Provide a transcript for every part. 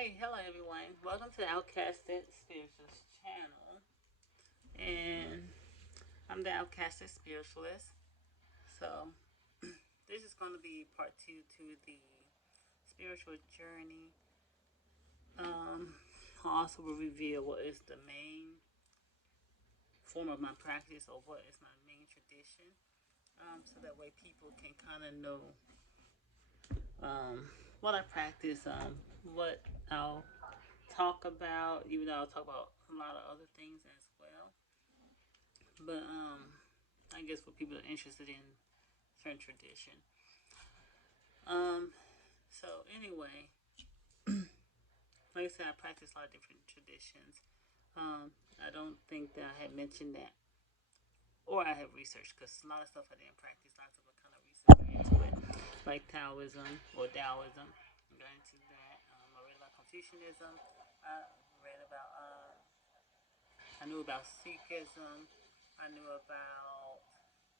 Hey, hello everyone. Welcome to the Outcasted Spiritualist channel. And I'm the Outcasted Spiritualist. So, this is going to be part two to the spiritual journey. I also will reveal what is the main form of my practice or what is my main tradition. So that way people can kind of know what I practice, what I'll talk about, even though I'll talk about a lot of other things as well. But I guess for people that are interested in certain tradition. Um, so anyway, like I said, I practice a lot of different traditions. I don't think that I had mentioned that, or I have researched because a lot of stuff I didn't practice. Lots of kind of research into it, like Taoism or Taoism. I got into that. I read about Confucianism. I read about. I knew about Sikhism. I knew about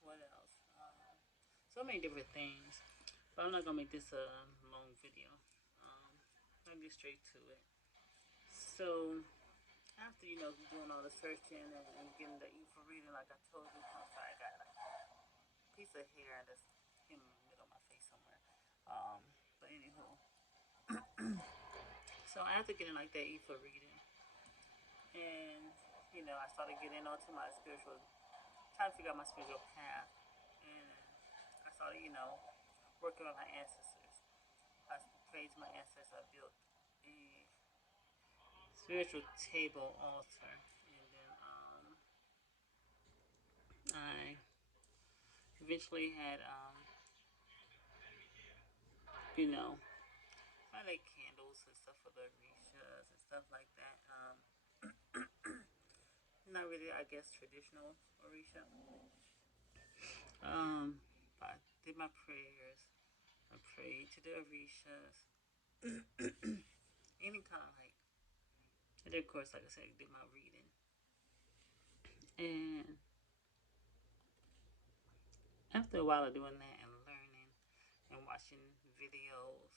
what else? So many different things. But I'm not gonna make this a long video. Um, I'll get straight to it. So after doing all the searching and getting the E for reading, like I told you, I'm sorry, I got like a piece of hair that's in the middle of my face somewhere. But anywho, so after getting like that E for reading, and I started getting onto my spiritual, trying to figure out my spiritual path, and I started working with my ancestors. I prayed to my ancestors. I built a spiritual table altar, and then I eventually had you know I like candles and stuff for the orishas and stuff like that. Not really, I guess, traditional orisha. But I did my prayers. I prayed to the orishas. Any kind of like, and then of course, like I said, I did my reading. And after a while of doing that and learning and watching videos,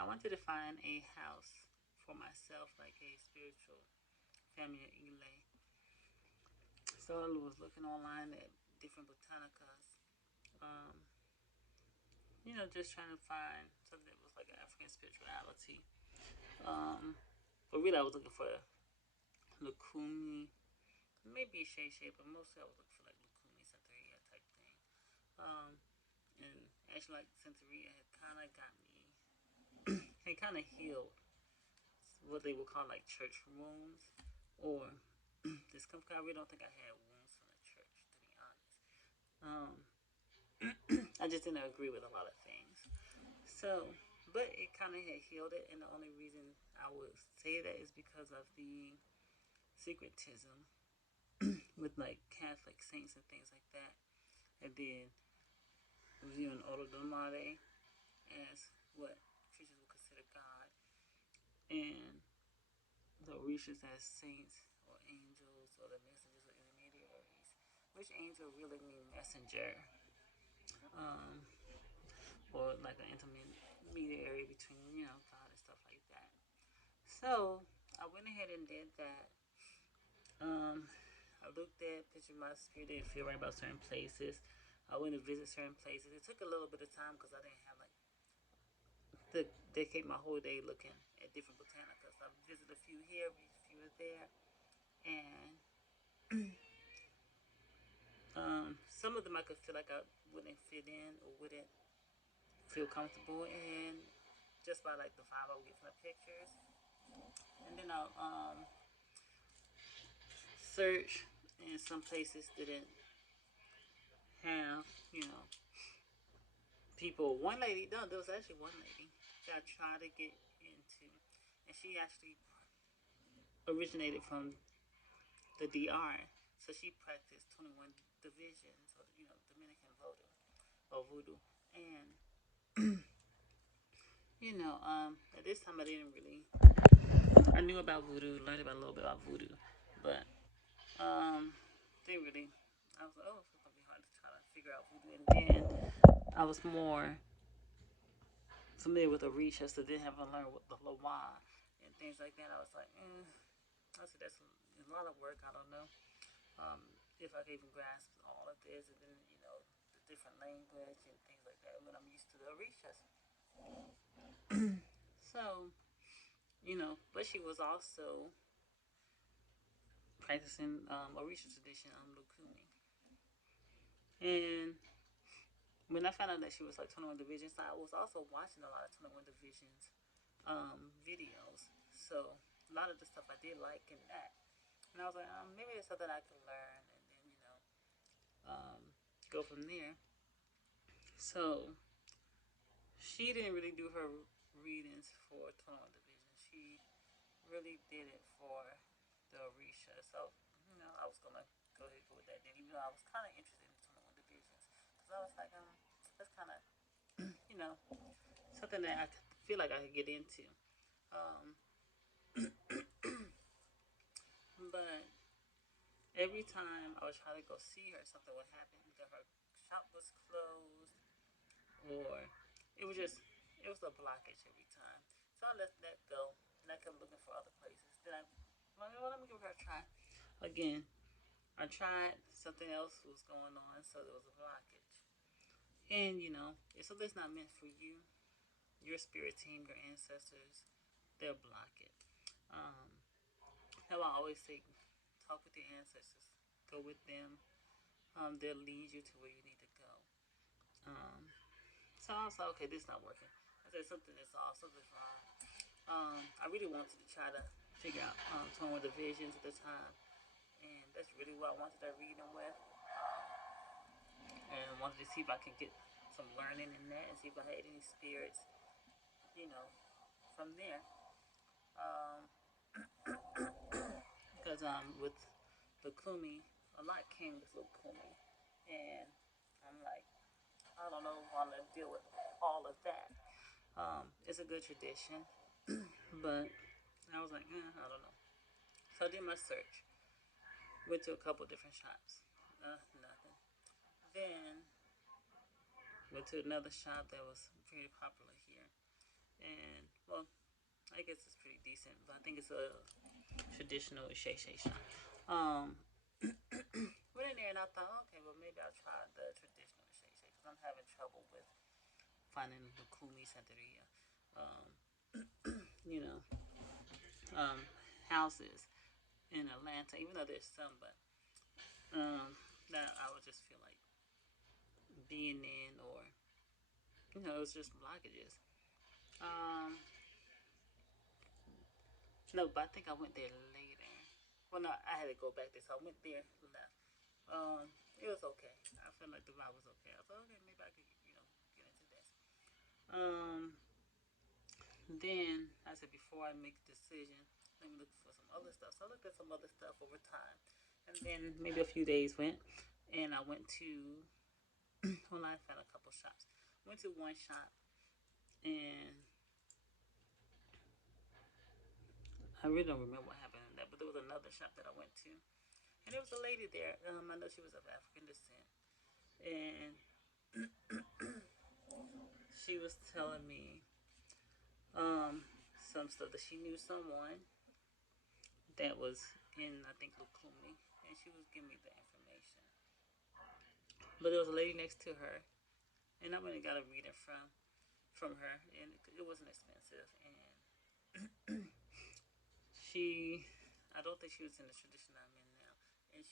I wanted to find a house for myself, like a spiritual family Ile. So I was looking online at different botanicas, um, just trying to find something that was like African spirituality. Um, but really, I was looking for Lukumi, maybe Shay Shay, but mostly I was looking for like Lukumi, Santeria type thing. Um, and actually, like Santeria had kind of got me, had kind of healed what they would call like church wounds or discomfort. I really don't think I had wounds from the church, to be honest. Um, I just didn't agree with a lot of things. So, but it kind of had healed it, and the only reason I would say that is because of the secretism with like Catholic saints and things like that. And then viewing Olodomare as what Christians would consider God, and the Orishas as saints or angels or the messengers or intermediaries, which angel really mean messenger, um, or like an intermediary between God and stuff like that. So I went ahead and did that. I looked at, pictured my spirit, didn't feel right about certain places. I went to visit certain places. It took a little bit of time because I didn't have like to dedicate my whole day looking at different botanicas. I visited a few here, a few there, and some of them I could feel like I wouldn't fit in or wouldn't feel comfortable in just by like the vibe I would get from the pictures. And then I'll search, and some places didn't have, you know, people. One lady, no, there was actually one lady that I tried to get into, and she actually originated from the DR. So she practiced 21 divisions, or Dominican voodoo or voodoo, and at this time I didn't really. I knew about voodoo, learned about a little bit about voodoo, but didn't really. I was like, oh, it's gonna be hard to try to figure out voodoo, and then I was more familiar with Orisha, so then haven't learned what the Lawa and things like that. I was like, I said that's a lot of work. I don't know um, if I can even grasp all of this, and then the different language and things like that when I'm used to the Orishas. So but she was also practicing Orisha tradition Lukumi, and when I found out that she was like 21 divisions, I was also watching a lot of 21 divisions videos. So a lot of the stuff I did like in that, and I was like, maybe it's something I can learn, and then um, go from there. So she didn't really do her readings for 21 divisions. She really did it for the Orisha. So I was gonna go ahead and go with that. Then even though I was kind of interested in 21 divisions, because I was like, that's kind of you know something that I feel like I could get into. Um, but every time I would try to go see her, something would happen. Either her shop was closed, or it was a blockage every time. So I let that go, and I kept looking for other places. Then let me give her a try again. I tried something else was going on, so there was a blockage. And if something's not meant for you, your spirit team, your ancestors, they'll block it. Um, how I always say, talk with your ancestors, go with them. They'll lead you to where you need to go. Um, so I was like, okay, this is not working. I said something is off, something's wrong. I really wanted to try to figure out tone with the visions at the time, and that's really what I wanted to read them with, and wanted to see if I could get some learning in that, and see if I had any spirits, you know, from there. Um, because with the Kumi, a lot came with Kumi, and I'm like, I don't know if I want to deal with all of that. It's a good tradition, but I was like, I don't know. So I did my search. Went to a couple different shops. Nothing. Then went to another shop that was pretty popular here. And, well, I guess it's pretty decent, but I think it's a traditional Shay shop. Went in there and I thought, okay, well, maybe I'll try the traditional Shay because I'm having trouble with finding the Kumi Santeria, um, you know, um, houses in Atlanta, even though there's some, but that I would just feel like being in, or it was just blockages. Um, no, but I think I went there later. Well, no, I had to go back there, so I went there, left. It was okay. I felt like the vibe was okay. I thought, okay, maybe I could, get into this. Um, then I said before I make a decision, let me look for some other stuff. So I looked at some other stuff over time, and then maybe a few days went, and I went to. Well, I found a couple shops. Went to one shop, and I really don't remember what happened in that, but there was another shop that I went to, and there was a lady there. I know she was of African descent, and she was telling me some stuff that she knew someone that was in, I think, Lukumi, and she was giving me the information. But there was a lady next to her, and I went and got a reading from her, and it wasn't expensive, and she, I don't think she was in the tradition I'm in now, and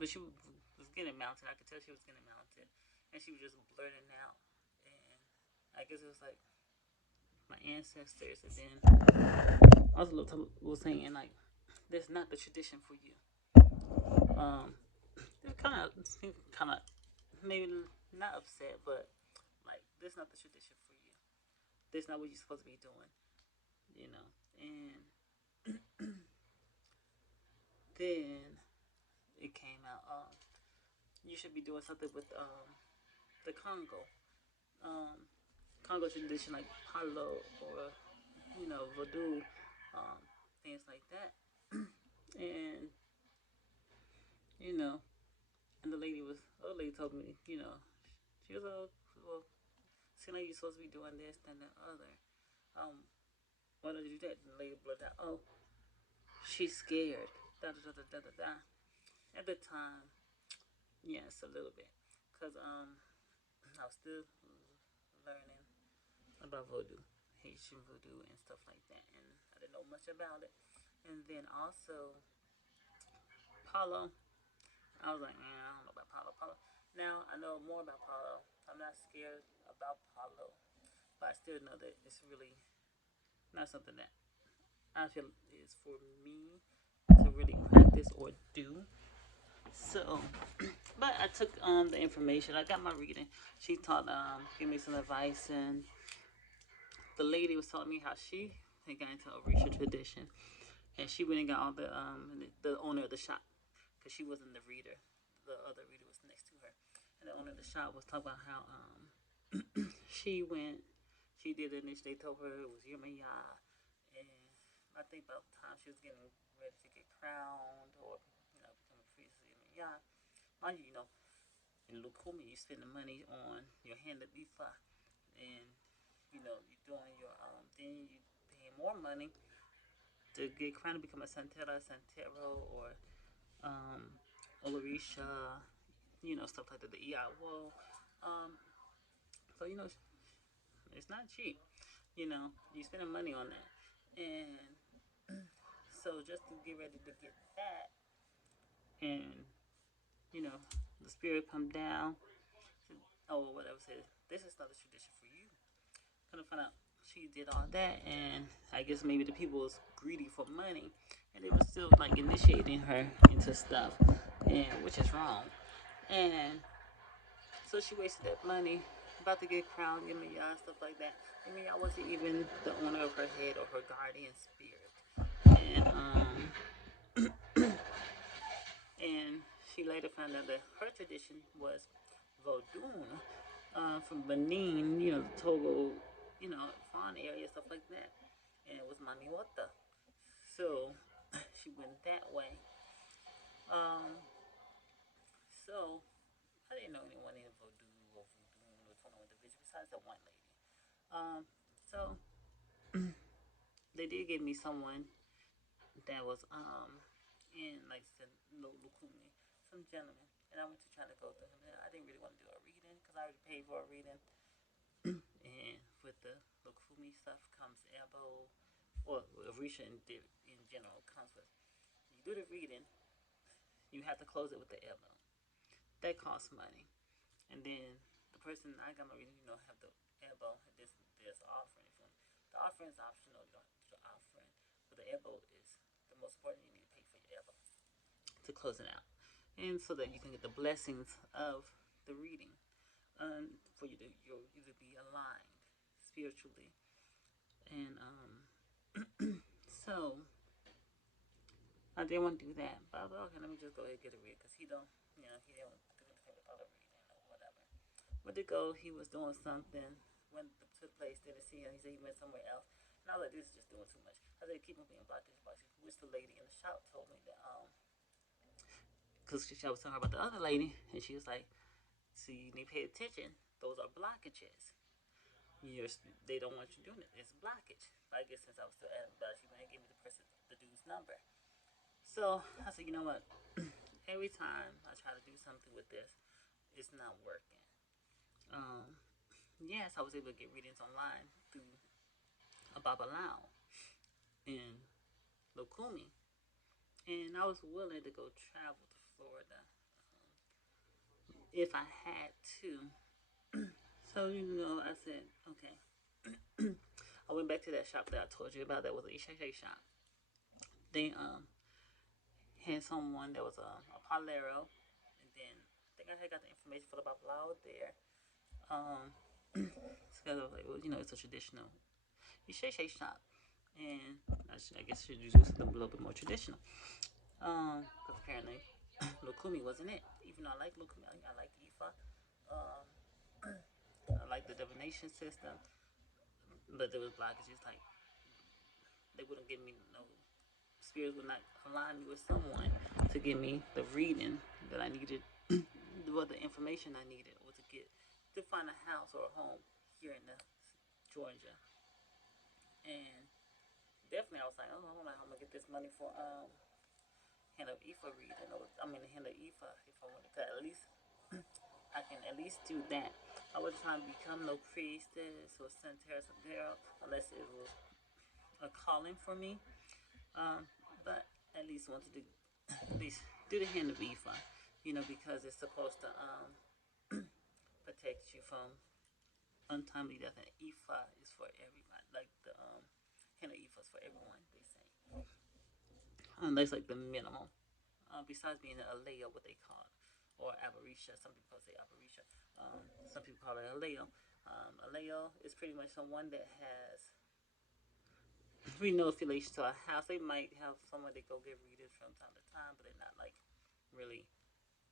but she was getting mounted. I could tell she was getting mounted, and she was just blurting out, and I guess it was like my ancestors, and then also was saying like, "That's not the tradition for you." It kind of, maybe not upset, but like, this is not the tradition for you. This is not what you're supposed to be doing, And then it came out. You should be doing something with the Congo. Um, Congo tradition like Palo, or voodoo, um, things like that. And you know, and the lady was, other lady told me, she was, well, seems like you're supposed to be doing this, then the other. Um, why don't you do that? And the lady blurted out, oh, she's scared. Da da da da da da da. At the time, yes, a little bit, cause I was still learning about voodoo, Haitian voodoo, and stuff like that, and I didn't know much about it. And then also Paulo, I was like, man, I don't know about Paulo. Paulo. Now I know more about Paulo. I'm not scared about Paulo, but I still know that it's really not something that I feel is for me to really practice or do. So, but I took the information. I got my reading. She taught gave me some advice, and the lady was telling me how she had got into a Orisha tradition, and she went and got all the owner of the shop, because she wasn't the reader. The other reader was next to her, and the owner of the shop was talking about how she went, she did it, and they told her it was Yumaya, and I think about the time she was getting ready to get crowned or become a priest of Yumaya. Mind you, in Lukumi, you spend the money on your hand of Ifa, and you're doing your then you paying more money to get crowned to become a Santero, or um, Olorisha, stuff like that, the Iawo. Um, so, it's not cheap. You spending money on that. And so just to get ready to get that, and, you know, the spirit come down, oh, whatever, says, this is not a tradition for you. Kind of find out she did all that, and I guess maybe the people was greedy for money, and they was still like initiating her into stuff, and which is wrong. And so she wasted that money, about to get crowned, Yemaya, stuff like that. Yemaya wasn't even the owner of her head or her guardian spirit. And and she later found out that her tradition was Vodun, from Benin, the Togo, Fawn area, stuff like that. And it was Mamiwata. So she went that way. Um, so I didn't know anyone in Voodoo or Voodoo or Tono individual besides that one lady. So they did give me someone that was in, like I said, Lukumi, some gentleman, and I went to try to go through him. And I didn't really want to do a reading because I already paid for a reading. And with the Lukumi stuff comes Ebo, or Orisha in general comes with, you do the reading, you have to close it with the Ebo. That costs money. And then the person I got my reading, have the Ebo. There's an offering for them. The offering is optional. You don't have to do the offering, but the Ebo is the most important. You need to pay for your Ebo to close it out, and so that you can get the blessings of the reading, for you to either be aligned spiritually, and so I didn't want to do that, but I was like, okay, let me just go ahead and get a read, because he don't, he didn't do anything without a reading or whatever. Went to go, he was doing something, went to the place, didn't see him, he said he went somewhere else, and I was like, this is just doing too much. I said, keep him being blocked, which the lady in the shop told me that, because I was telling her about the other lady, and she was like, see, you need to pay attention, those are blockages. They don't want you doing it. It's blockage. But I guess since I was still at but she went and gave me the dude's number. So I said, you know what? Every time I try to do something with this, it's not working. Um, yes, I was able to get readings online through a Babalao in Lukumi, and I was willing to go travel to Florida, if I had to. So I said, okay. I went back to that shop that I told you about. That was a Ishake shop. They had someone that was a Palero, and then I think I had got the information for the Babalao there. So I was like, well, it's a traditional Ishake shop, and I guess should do something a little bit more traditional. Because apparently Lukumi wasn't it. Even though I like Lukumi, I like Ifa. Um, I like the divination system, but there was blockages. Like they wouldn't give me no, spirits would not align me with someone to give me the reading that I needed, or the information I needed, or to find a house or a home here in the Georgia, and definitely I was like, oh, I'm gonna get this money for hand of Ifa reading, or I mean hand of Ifa if I want to. At least I can at least do that. I wasn't trying to become no priestess or Santeris girl unless it was a calling for me. But at least wanted to at least do the hand of Ifa, because it's supposed to protect you from untimely death. And Ifa is for everybody, like the hand of Ifa is for everyone. They say, that's like the minimum. Besides being a Leo, what they call it, or Abarisha. Some people say Abarisha. Some people call it a Leo. A Leo is pretty much someone that has no affiliation to a house. They might have someone they go get readers from time to time, but they're not like really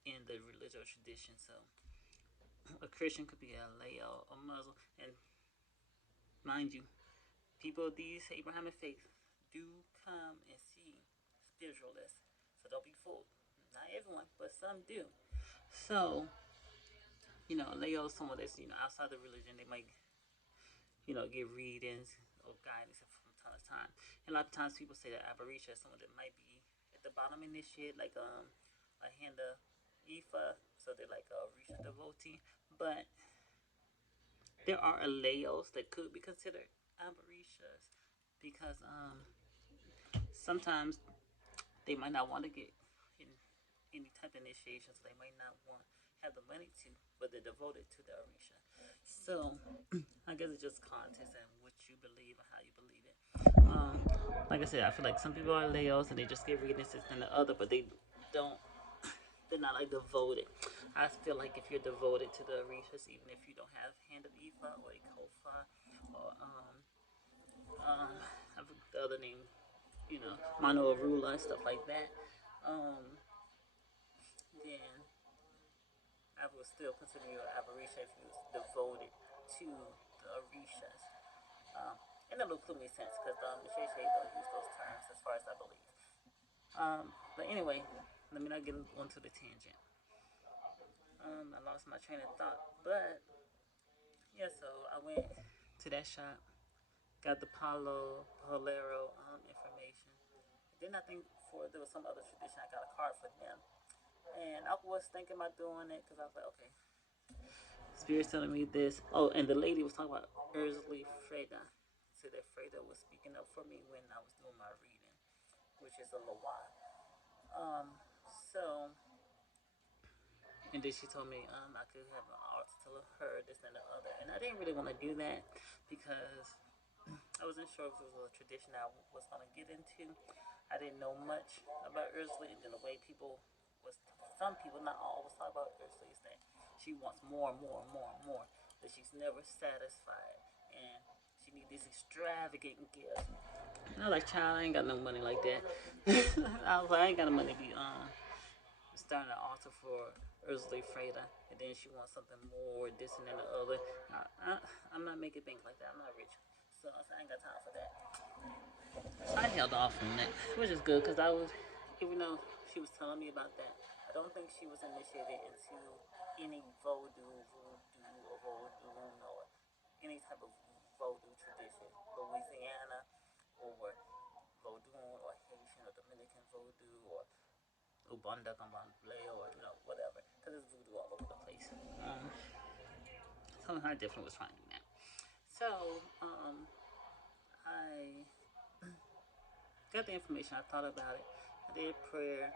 in the religious tradition. So a Christian could be a Leo, a Muslim, and mind you, people of these Abrahamic faiths do come and see spiritualists. So don't be fooled. Not everyone, but some do. So, Leo is someone that's, outside the religion. They might, give readings or guidance from time to time. And a lot of times people say that Abarisha is someone that might be at the bottom in this shit, like a Hinda Ifa, so they're like a Orisha devotee. But there are Leos that could be considered Abarishas because sometimes they might not want to get in any type of initiation, so they might not want have the money to, but they're devoted to the Orisha. So I guess it's just context and what you believe and how you believe it. Um, like I said, I feel like some people are Leos and they just get readings than the other, but don't. They're not like devoted. I feel like if you're devoted to the Orishas, even if you don't have Hand of Ifa or a Kofa or I forget the other name, Mano Arula and stuff like that, then I would still consider you an Abarisha if you was devoted to the Orishas. Um, and that will make sense because the Shay don't use those terms as far as I believe. But anyway, let me not get onto the tangent. I lost my train of thought. But yeah, so I went to that shop, got the Polero information. Then I think there was some other tradition. I got a card for them, and I was thinking about doing it because I was like, okay, Spirit's telling me this. Oh, and the lady was talking about Ursula Freda. Said that Freda was speaking up for me when I was doing my reading, which is a Loa. So, and then she told me I could have an altar to her, this and the other. And I didn't really want to do that because I wasn't sure if it was a tradition I was going to get into. I didn't know much about Ursula, and the way some people, not all, was talking about Ursula is that she wants more and more and more and more, that she's never satisfied, and she needs these extravagant gifts. And I was like, child, I ain't got no money like that. I was like, I ain't got no money to be starting an altar for Ursula Freda, and then she wants something more, this and then the other. I'm not making bank like that. I'm not rich, so I ain't got time for that. So I held off from that, which is good because even though she was telling me about that, I don't think she was initiated into any voodoo or any type of voodoo tradition, Louisiana or voodoo or Haitian or Dominican voodoo or Ubanda Kambamble or whatever, because it's voodoo all over the place. So her different was trying to do that. So I got the information. I thought about it. I did prayer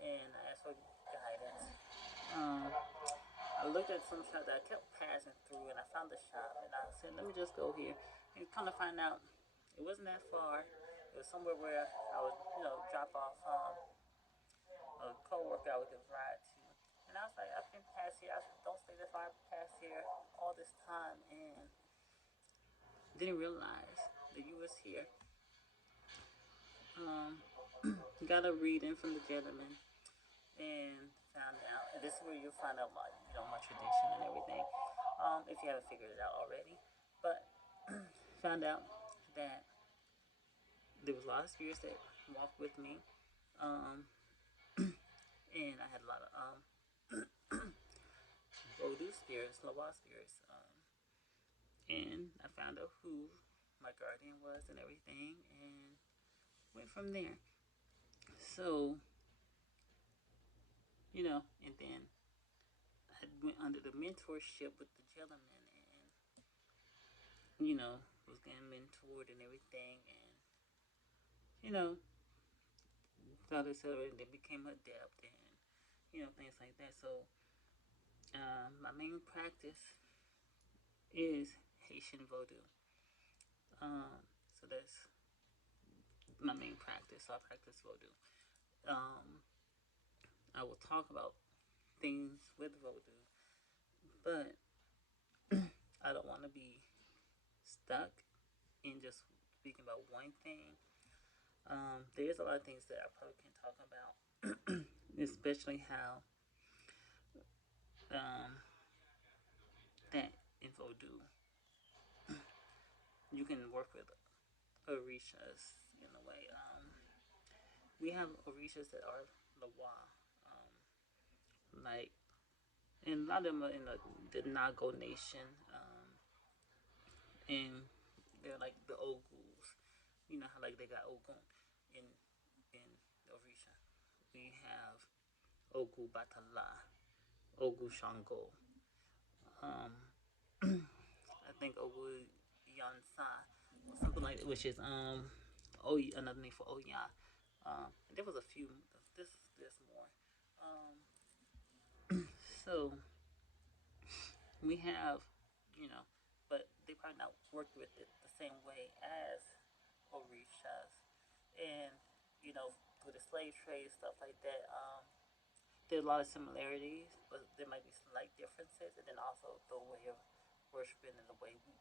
and I asked for guidance. I looked at some shops that I kept passing through, and I found the shop, and I said, "Let me just go here." And kind of find out it wasn't that far. It was somewhere where I would, drop off a coworker I would give ride to. And I was like, I've been past here. I don't stay that far. I've been past here all this time, and didn't realize that you was here. Got a reading from the gentleman and found out, and this is where you'll find out my tradition and everything, if you haven't figured it out already. But found out that there was a lot of spirits that walked with me, um, and I had a lot of voodoo spirits, Loa spirits, And I found out who my guardian was and everything, and went from there. So, and then I went under the mentorship with the gentleman, and was getting mentored and everything, and you know, thought it and then became adept, and things like that. So, my main practice is Haitian voodoo. So that's my main practice. So I practice voodoo. Um, I will talk about things with voodoo, but I don't want to be stuck in just speaking about one thing. There's a lot of things that I probably can talk about, especially how um, that in voodoo you can work with orishas in a way. We have orishas that are Lawa, like, and a lot of them are in the Nago Nation, and they're like the Ogus. You know how like they got Ogun in Orisha. We have Ogu Batala, Ogu Shango. Um, I think Ogu Yansa, or something like that, which is another name for Oya. There was a few. There's more. So we have, you know, but they probably not worked with it the same way as Orishas, and with the slave trade stuff like that. There's a lot of similarities, but there might be slight differences, and then also the way of worshiping and the way we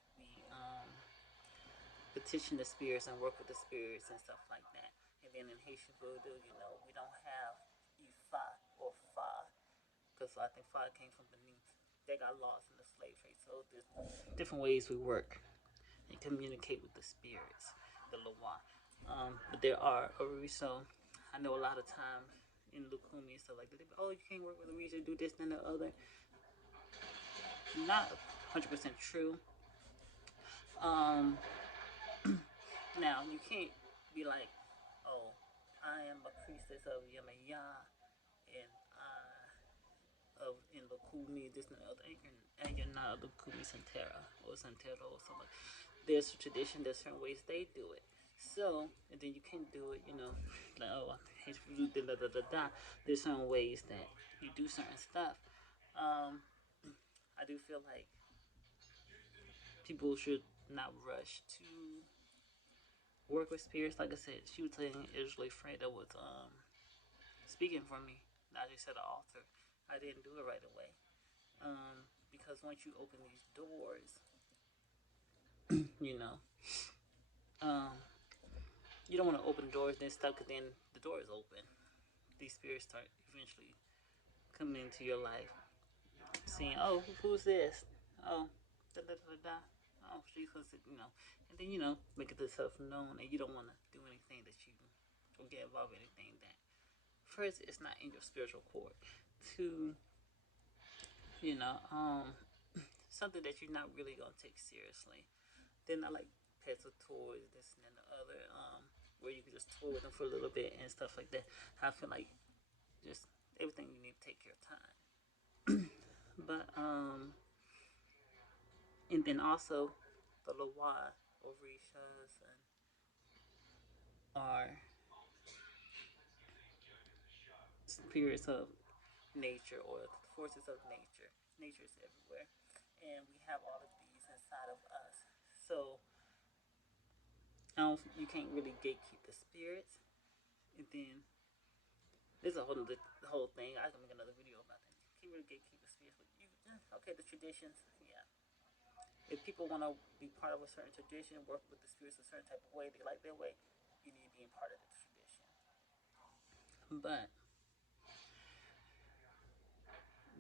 petition the spirits and work with the spirits and stuff like that. And then in Haitian voodoo, we don't have Ifa or Fa, because I think Fa came from Benin. They got lost in the slave trade, so there's different ways we work and communicate with the spirits, the Loa. But there are Oriso. I know a lot of times in Lukumi and stuff like that, oh, you can't work with Orisa, do this and the other. Not 100% true. Um, Now, you can't be like, oh, I am a priestess of Yamaya, and of in Lukumi, this and the other, and you're not Lukumi Santera or Santero or something. There's a tradition, there's certain ways they do it. So, and then you can't do it, like, oh, da da da da. There's certain ways that you do certain stuff. Um, I do feel like people should not rush to work with spirits. Like I said, she was telling Israeli Frey that was speaking for me. I just said the author. I didn't do it right away. Because once you open these doors, you know, um, you don't want to open doors and stuff, because then the door is open. These spirits start eventually coming into your life, seeing, oh, who's this? Oh, da da da da. Oh, she's and then make it yourself known, and you don't want to do anything that you or get involved in anything that first it's not in your spiritual core. To you know, something that you're not really gonna take seriously. Then I like pets or toys, this and the other, where you can just toy with them for a little bit and stuff like that. I feel like just everything you need to take your time. But and then also the Loa Orishas and are spirits of nature or forces of nature. Nature is everywhere, and we have all of these inside of us. So you can't really gatekeep the spirits. And then there's the whole thing. I can make another video about that. You can't really gatekeep the spirits, but okay, the traditions, yeah. If people want to be part of a certain tradition, work with the spirits a certain type of way, they like their way, you need to be in part of the tradition. But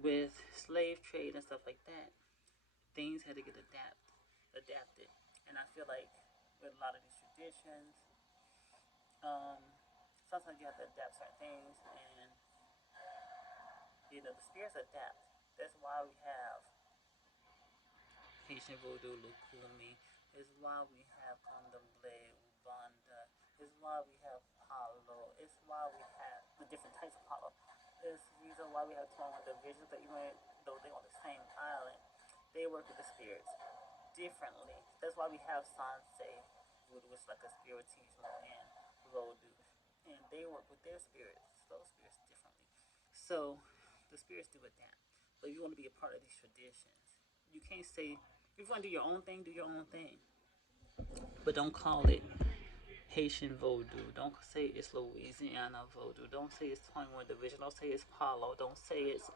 with slave trade and stuff like that, things had to get adapted. And I feel like with a lot of these traditions, um, sometimes you have to adapt certain things, and the spirits adapt. That's why we have Haitian voodoo, Lukumi. It's why we have Candomblé, Ubanda. It's why we have Palo. It's why we have the different types of Palo. It's the reason why we have 21 divisions that even though they're on the same island, they work with the spirits differently. That's why we have Sanse voodoo, which is like a spiritismo, and Vodou. And they work with their spirits, those spirits differently. So the spirits do adapt. But you want to be a part of these traditions. You can't say, if you want to do your own thing, do your own thing. But don't call it Haitian voodoo. Don't say it's Louisiana voodoo. Don't say it's 21 division. Don't say it's Palo. Don't say it's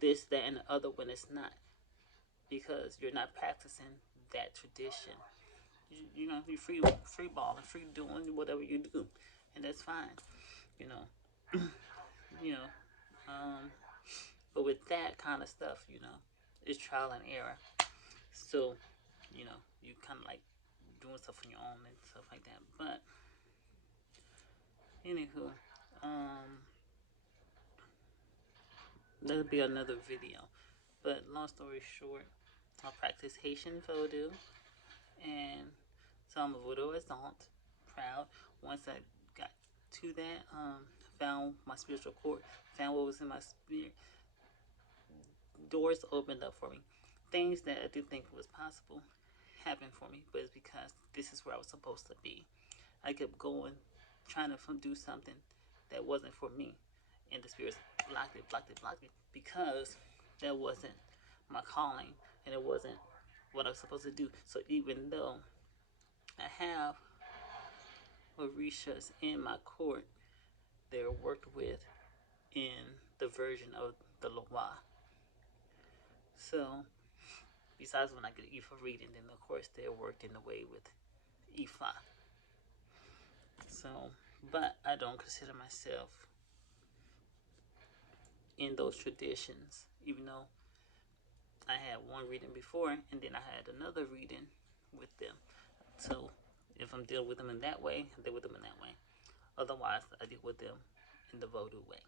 this, that, and the other when it's not. Because you're not practicing that tradition. You know, you free balling, free doing whatever you do. And that's fine. You know. you know. But with that kind of stuff, it's trial and error. So, you kind of like doing stuff on your own and stuff like that. But anywho, that'll be another video. But long story short, I practice Haitian voodoo, and so I'm a voodooisant, proud. Once I got to that, found my spiritual core, found what was in my spirit, doors opened up for me. Things that I didn't think was possible happened for me, but it's because this is where I was supposed to be. I kept going, trying to do something that wasn't for me, and the spirits blocked it, because that wasn't my calling, and it wasn't what I was supposed to do. So even though I have Orishas in my court, they're worked with in the version of the Loa. So besides when I get Ifa reading, then of course they're worked in the way with Ifa. So, but I don't consider myself in those traditions, even though I had one reading before and then I had another reading with them. So if I'm dealing with them in that way, I deal with them in that way. Otherwise, I deal with them in the Vodou way.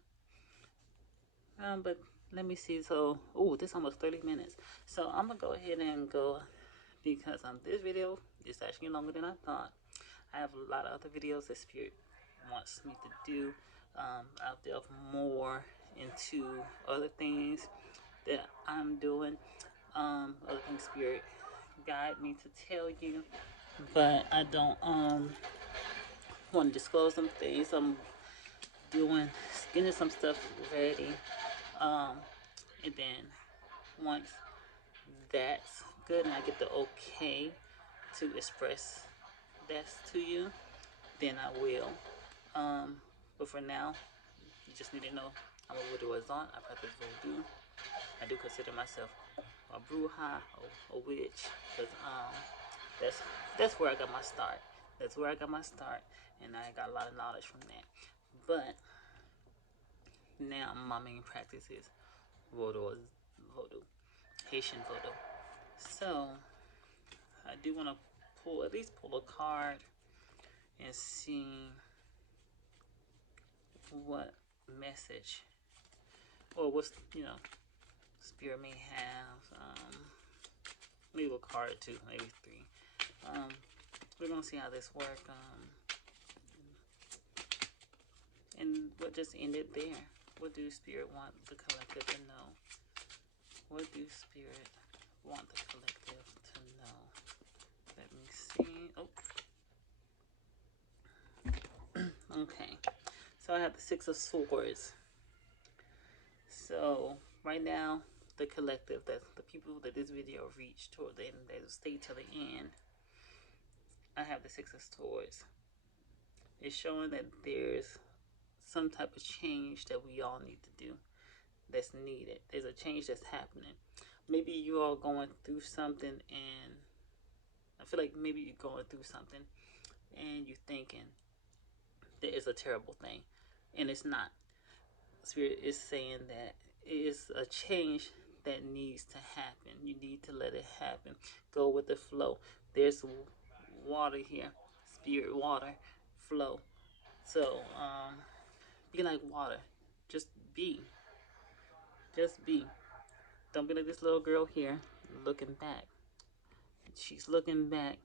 But let me see. So, this is almost 30 minutes. So I'm gonna go ahead and go, because this video is actually longer than I thought. I have a lot of other videos that Spirit wants me to do. I'll delve more into other things that I'm doing. Other things Spirit guide me to tell you, but I don't want to disclose some things. I'm doing, getting some stuff ready, and then once that's good and I get the okay to express that to you, then I will. But for now, you just need to know I'm a voodooisant. I practice voodoo. I do consider myself a bruja, a witch, because that's where I got my start. That's where I got my start, and I got a lot of knowledge from that. But now my main practice is voodoo, Haitian voodoo. So I do want to at least pull a card and see what message or what's Spirit may have. Maybe a card or two, maybe three. We're gonna see how this works. And we'll just end it there. What do Spirit want the collective to know? What do Spirit want the collective to know? Let me see. Okay. So I have the Six of Swords. So right now, the collective, that's the people that this video reached toward the end, they will stay till the end. I have the Six of Swords. It's showing that there's some type of change that we all need to do, that's needed. There's a change that's happening. Maybe you are going through something, and I feel like maybe you're going through something and you're thinking that it's a terrible thing, and it's not. Spirit is saying that it is a change that needs to happen. You need to let it happen. Go with the flow. There's water here. Spirit water flow. So be like water. Just be. Just be. Don't be like this little girl here looking back. She's looking back,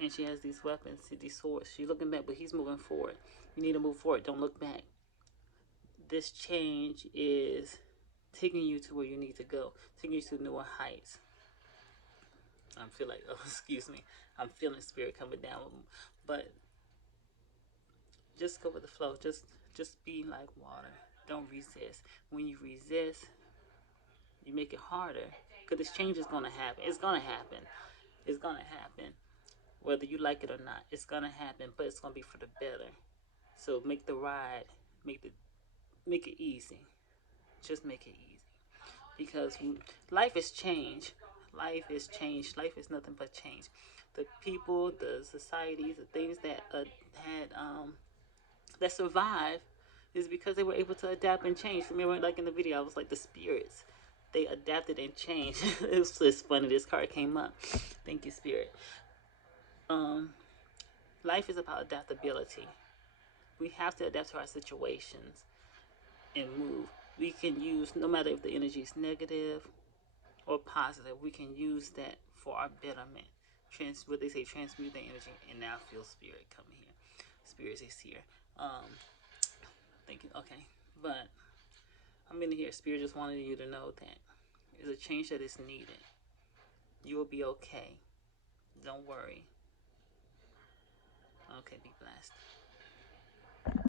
and she has these weapons, these swords. She's looking back, but he's moving forward. You need to move forward. Don't look back. This change is taking you to where you need to go, taking you to newer heights. I feel like, oh, excuse me, I'm feeling spirit coming down, but just go with the flow. Just be like water. Don't resist. When you resist, you make it harder, because this change is gonna happen. It's gonna happen. It's gonna happen, whether you like it or not. It's gonna happen, but it's gonna be for the better. So make the ride, make it easy. Just make it easy, because life is change. Life is change. Life is nothing but change. The people, the societies, the things that that survive is because they were able to adapt and change. Remember, like in the video, I was like the spirits. They adapted and changed. It was just funny. This card came up. Thank you, Spirit. Um, Life is about adaptability. We have to adapt to our situations and move. We can use, no matter if the energy is negative or positive, we can use that for our betterment. What they say, transmute the energy, and now feel spirit coming here. Spirit is here. Thank you. Okay, but I'm in here. Spirit just wanted you to know that there's a change that is needed. You will be okay. Don't worry. Okay, be blessed.